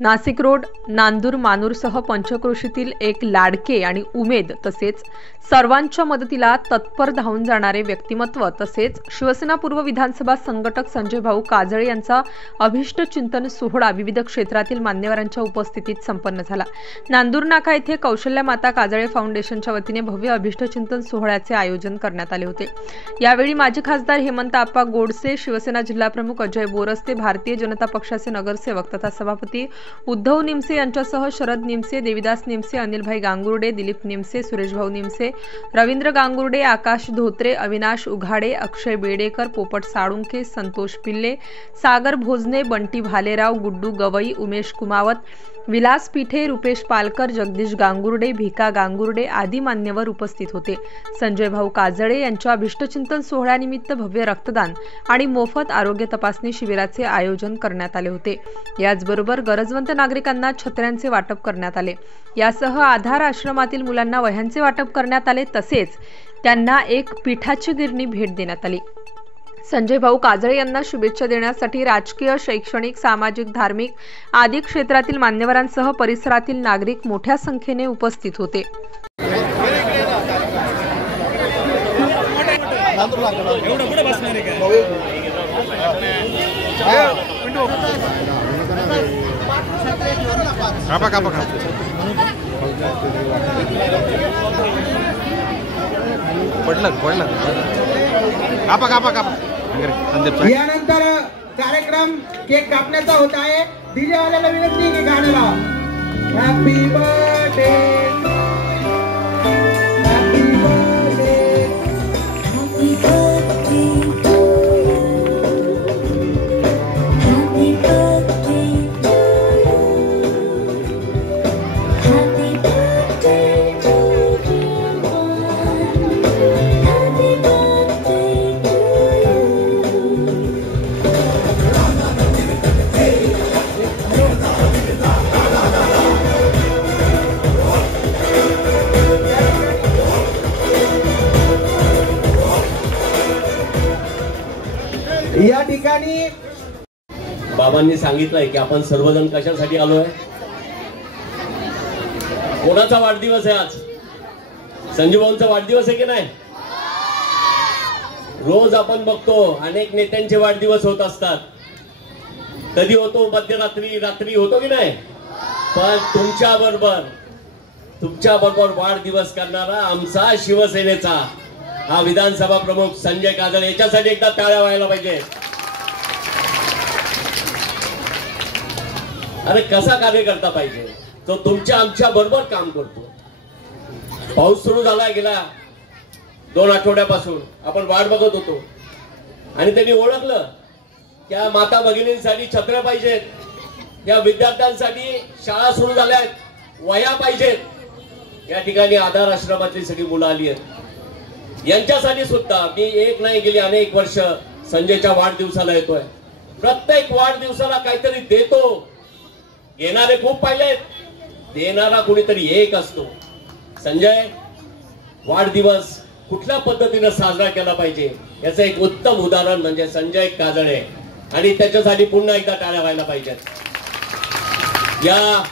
Nashik road, Nandur मानूरसह पंचक्रोशीतील एक लाडके आणि उमेद तसेच सर्वांच्या मदतीला तत्पर धावून जाणारे व्यक्तिमत्व तसेच शिवसेना पूर्व विधानसभा संघटक संजय भाऊ काजळे यांचा अभिष्ट चिंतन सोहळा विविध क्षेत्रातील मान्यवरांच्या उपस्थितीत संपन्न झाला। नांदूर नाका येथे कौशल्य माता काजळे फाउंडेशनच्या वतीने भव्य अभिष्ट चिंतन सोहळ्याचे आयोजन करण्यात आले होते। यावेळी माजी खासदार हेमंत आप्पा गोडसे, शिवसेना जिल्हा प्रमुख अजय बोरस्ते, भारतीय जनता पक्षाचे नगरसेवक तथा सभापती उद्धव निमसे यांच्यासह शरद निमसे, देविदास निमसे, अनिलभाई गांगुर्डे, दिलीप निमसे, सुरेशभाऊ निमसे, रवींद्र गांगुर्डे, आकाश धोत्रे, अविनाश उघाडे, अक्षय बेडेकर, पोपट साळुंखे, संतोष पिल्ले, सागर भोजने, बंटी भालेराव, गुड्डू गवई, उमेश कुमावत, विलास पीठे, रुपेश पालकर, जगदीश गांगुर्डे, भिका गांगुर्डे आदी मान्यवर उपस्थित होते। संजय भाऊ काजळे यांच्या अभिष्टचिंतन सोहळ्यानिमित्त भव्य रक्तदान आणि मोफत आरोग्य तपासणी शिबिराचे आयोजन करण्यात आले होते। याचबरोबर गरजवंत नागरिकांना छत्र्यांचे वाटप करण्यात आले। यासह आधार आश्रमातील मुलांना वह्यांचे वाटप करण्यात आले तसेच त्यांना एक पीठाची गिरणी भेट देण्यात आली। संजय भाऊ काजळे यांना शुभेच्छा देण्यासाठी राजकीय, शैक्षणिक, सामाजिक, धार्मिक आदी क्षेत्रातील मान्यवरांसह परिसरातील नागरिक मोठ्या संख्येने उपस्थित होते। यानंतर कार्यक्रम केक कापण्याचा होत आहे। डीजे वाल्याला विनंती की गाणं लावा। Happy birthday, happy birthday, happy birthday to you, happy birthday to you, happy birthday to you, happy birthday to या ठिकाणी बाबांनी सांगितलंय की आपण सर्वजण कशासाठी आलोय। कोणाचा वाढदिवस आहे आज? संजय भाऊंचा वाढदिवस आहे की नाही? रोज आपण बघतो अनेक नेत्यांचे वाढदिवस होत असतात। कधी होतो मध्यरात्री, रात्री होतो की नाही? पण तुमच्या बरोबर वाढदिवस करणारा आमचा शिवसेनेचा हा विधानसभा प्रमुख संजय काजळे, याच्यासाठी एकदा टाळ्या व्हायला पाहिजे। अरे कसा कार्यकर्ता पाहिजे तो तुमच्या आमच्या बरोबर काम करतो। पाऊस सुरू झाला गेला 2 आठवड्यापासून आपण वाट बघत होतो आणि त्यांनी ओळखलं त्या माता भगिनींसाठी छत्र पाहिजेत, या विद्यार्थ्यांसाठी शाळा सुरू झाल्यात, वह्या पाहिजेत। या ठिकाणी आधार आश्रमातली सगळी मुलं आली आहेत। यांच्यासाठी सुद्धा मी एक नाही गेली अनेक वर्ष संजयच्या वाढदिवसाला येतोय। प्रत्येक वाढदिवसाला काहीतरी देतो। येणारे खूप पाहिलेत, देणारा कोणीतरी एक असतो। संजय वाढदिवस कुठल्या पद्धतीने साजरा केला पाहिजे याचं एक उत्तम उदाहरण म्हणजे संजय काजळे, आणि त्याच्यासाठी पुन्हा एकदा टाळ्या व्हायला पाहिजेत। या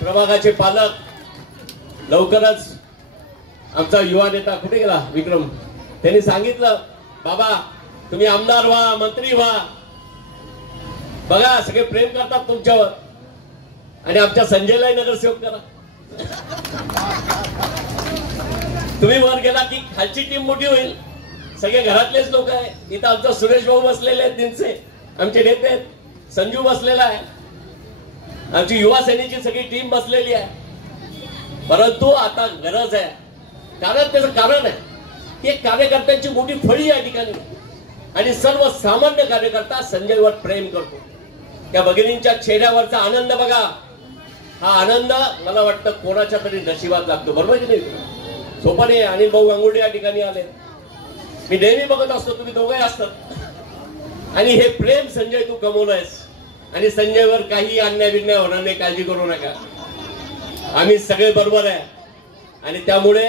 प्रभागाचे पालक लवकरच आमचा युवा नेता कुठे गेला विक्रम, त्यांनी सांगितलं बाबा तुम्ही आमदार व्हा, मंत्री व्हा, बघा सगळे प्रेम करतात तुमच्यावर, आणि आमच्या संजयलाही नगरसेवक करा। तुम्ही वर गेला की खालची टीम मोठी होईल, सगळे घरातलेच लोक आहे। इथं आमचा सुरेश भाऊ बसलेले आहेत, दिनसे आमचे नेते आहेत, संजू बसलेला आहे, आमची युवा सेनेची सगळी टीम बसलेली आहे। परंतु आता गरज आहे, कारण त्याचं कारण आहे की कार्यकर्त्यांची मोठी फळी या ठिकाणी, आणि सर्व सामान्य कार्यकर्ता संजयवर प्रेम करतो। त्या भगिनींच्या चेहऱ्यावरचा आनंद बघा, हा आनंद मला वाटतं कोणाच्या तरी नशिबात लागतो, बरोबर की नाही? सोपाने आणि भाऊ गांगुर्डे या ठिकाणी आले, मी नेहमी बघत असतो, तुम्ही दोघे असतात, आणि हे प्रेम संजय तू कमवलंयस, आणि संजयवर काही अन्याय बिन्याय होणार नाही, काळजी करू नका, आम्ही सगळे बरोबर आहे। आणि त्यामुळे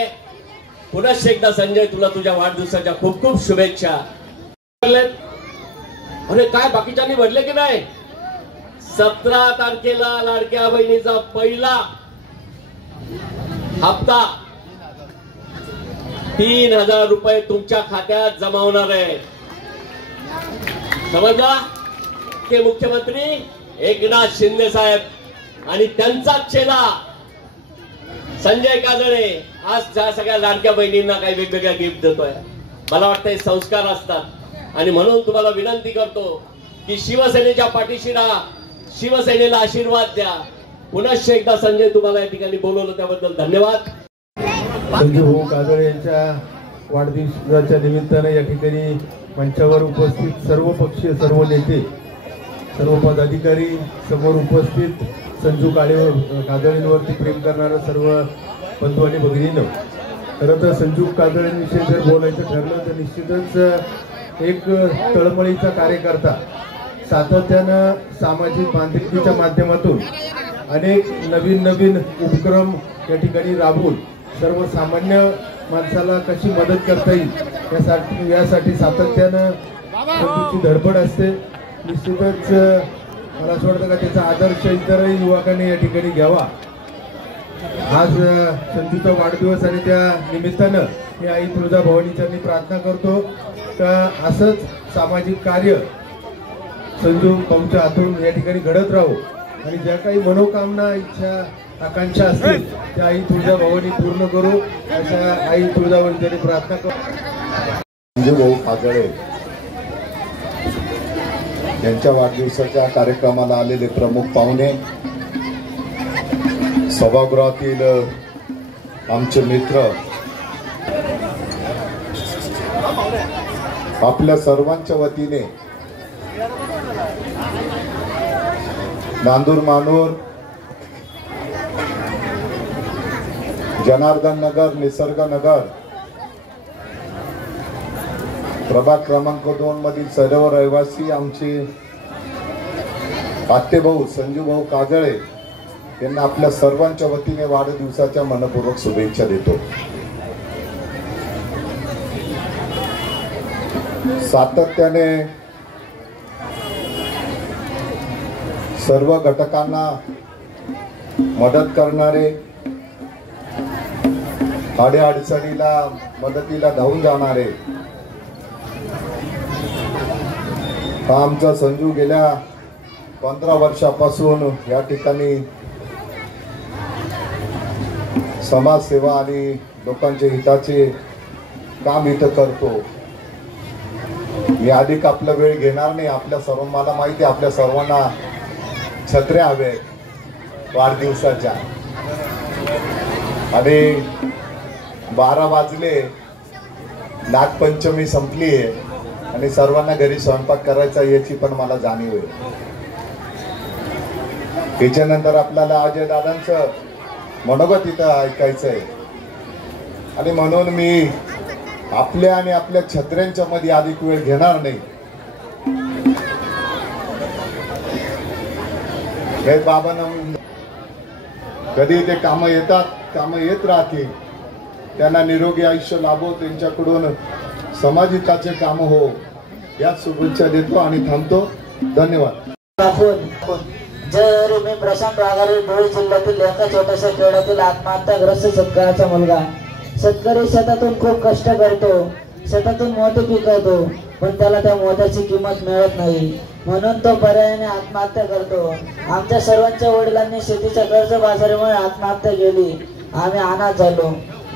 पुन्हा एकदा संजय तुला तुझ्या वाढदिवसाच्या खूप खूप शुभेच्छा। अरे काय बाकीच्यांनी भरले की नाही? 17 तारखेला लाडक्या बहिणीचा पहिला हप्ता 3000 रुपये तुमच्या खात्यात जमा होणार आहे. समजला? ते मुख्यमंत्री एकनाथ शिंदे साहेब आणि त्यांचाच चेला संजय काजळे आज त्या सगळ्या लाडक्या बहिणींना काही वेगवेगळ्या गिफ्ट देतोय. मला वाटतं हे संस्कार असतात आणि म्हणून तुम्हाला विनंती करतो की शिवसेनेच्या पाठीशी राहा, शिवसेनेला आशीर्वाद द्या. पुनश्च एकदा संजय तुम्हाला या ठिकाणी बोलवलं त्याबद्दल धन्यवाद. संजय भाऊ काजळे यांच्या वाढदिवसाच्या निमित्ताने या ठिकाणी मंचावर उपस्थित सर्व पक्षीय सर्व नेते सर्व पदाधिकारी समोर उपस्थित संजू काजळेंवरती प्रेम करणारे सर्व बंधू आणि भगिनींनो, खरं तर संजू काजळेंविषयी जर बोलायचं ठरलं तर निश्चितच एक तळमळीचा कार्यकर्ता, सातत्यानं सामाजिक बांधिलकीच्या माध्यमातून अनेक नवीन उपक्रम या ठिकाणी राबवून सर्वसामान्य माणसाला कशी मदत करता येईल यासाठी सातत्यानं संजूची धडपड असते. निश्चितच मला असं वाटतं का त्याचा आदर्श इतरही युवकांनी या ठिकाणी घ्यावा. आज संजूचा वाढदिवस आणि त्या निमित्तानं मी आई तुळजाभवानीच्या मी प्रार्थना करतो का असंच सामाजिक कार्य संजू भाऊच्या हातून या ठिकाणी घडत राहू आणि ज्या काही मनोकामना इच्छा आकांक्षा असतील त्या आई तुळजाभवानी पूर्ण करू अशा आई तुळजाभवानीच्या प्रार्थना करतो. संजू भाऊ काजळे यांच्या वाढदिवसाच्या कार्यक्रमाला आलेले प्रमुख पाहुणे, सभागृहातील आमचे मित्र, आपल्या सर्वांच्या वतीने नांदूर मानूर, जनार्दन नगर, निसर्ग नगर, प्रभाग क्रमांक 2 मधील सर्व रहिवासी आमचे आत्तेभाऊ संजू भाऊ काजळे यांना आपल्या सर्वांच्या वतीने वाढदिवसाच्या मनपूर्वक शुभेच्छा देतो. सातत्याने सर्व घटकांना मदत करणारे, अडचणीला मदतीला धावून जाणारे हा आमचा संजू गेल्या 15 वर्षापासून या ठिकाणी समाजसेवा आणि लोकांच्या हिताचे काम इथं करतो. मी अधिक आपला वेळ घेणार नाही. आपल्या सर्व मला माहिती आहे आपल्या सर्वांना छत्र्या हवे वाढदिवसाच्या आणि 12 वाजले, नागपंचमी संपली आहे आणि सर्वांना घरी स्वयंपाक करायचा याची पण मला जाणीव आहे. त्याच्यानंतर आपल्याला अजय दादांचं मनोगत इथं ऐकायचं आहे आणि म्हणून मी आपल्या आणि आपल्या छत्र्यांच्या मध्ये अधिक वेळ घेणार नाही. हे बाबांना कधी ते कामं येतात, कामं येत राहतील, त्यांना निरोगी आयुष्य लाभो, त्यांच्याकडून समाजिताचे काम हो या शुभेच्छा देतो आणि थांबतो. धन्यवाद. जर मी प्रशांत वाघारे, धुळे जिल्ह्यातील एका छोट्याशा खेड्यातील आत्महत्याग्रस्त शेतकऱ्याचा मुलगा. शेतकरी शेतातून खूप कष्ट करतो, शेतातून मोठे पिकवतो, पण त्याला त्या मोत्याची किंमत मिळत नाही, म्हणून तो पर्यायाने आत्महत्या करतो. आमच्या सर्वांच्या वडिलांनी शेतीच्या कर्जबाजारीमुळे आत्महत्या केली. आम्ही अनाथ झालो.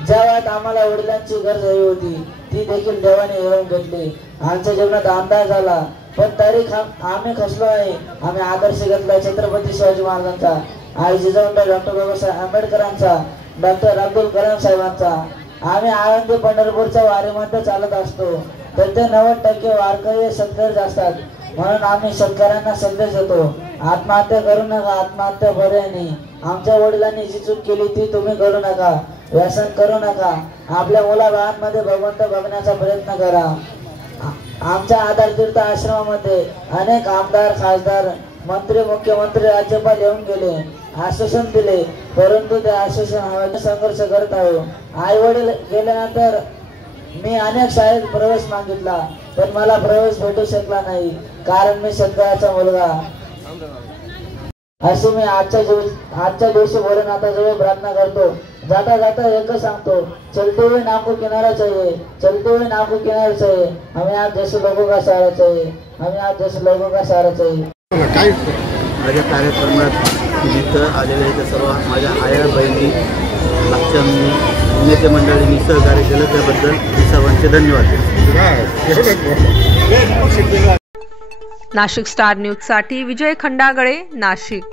ज्या वेळात आम्हाला वडिलांची गरज हवी होती ती देखील देवाने येऊन घेतली. आमच्या जीवनात अंधार झाला, पण तरी आम्ही खचलो आहे. आम्ही आदर्श घेतला छत्रपती शिवाजी महाराजांचा, आई जिजाऊंचा, डॉक्टर बाबासाहेब आंबेडकरांचा, डॉक्टर अब्दुल कलाम साहेबांचा. आम्ही आळंदी पंढरपूरच्या वारीमध्ये चालत असतो तर ते 90% वारकरी शेतकरी असतात, म्हणून आम्ही शेतकऱ्यांना संदेश देतो, आत्महत्या करू नका, आत्महत्या पर्याय नाही. आमच्या वडिलांनी जी चूक केली ती तुम्ही करू नका, व्यसन करू नका. आपल्या मुलाबाळांमध्ये भगवंत बघण्याचा प्रयत्न करा. आमच्या आधार तीर्थ आश्रमामध्ये अनेक आमदार, खासदार, मंत्री, मुख्यमंत्री, राज्यपाल येऊन गेले, आश्वासन दिले, परंतु ते आश्वासन संघर्ष करत आहोत. आई वडील गेल्यानंतर मी अनेक शाळेत प्रवेश मागितला, पण मला प्रवेश भेटू शकला नाही, कारण मी शेतकऱ्याचा मुलगा. असे मी आजच्या दिवशी बोलून आता जवळ प्रार्थना करतो। जाता जाता एकच सांगतो, चलते हुए नाम को किनारा चाहिए, चलते हुए नाम को किनारा चाहिए, हमें आप जैसे लोगों का सहारा चाहिए, हमें आप जैसे लोगों का सहारा चाहिए। माझ्या कार्यक्रमात इथं आलेल्या इथं सर्व माझ्या आया बहिणी मागच्या नेते मंडळींनी सहकार्य केलं, त्याबद्दल सर्वांचे धन्यवाद। नाशिक स्टार न्यूजसाठी विजय खंडागळे, नाशिक।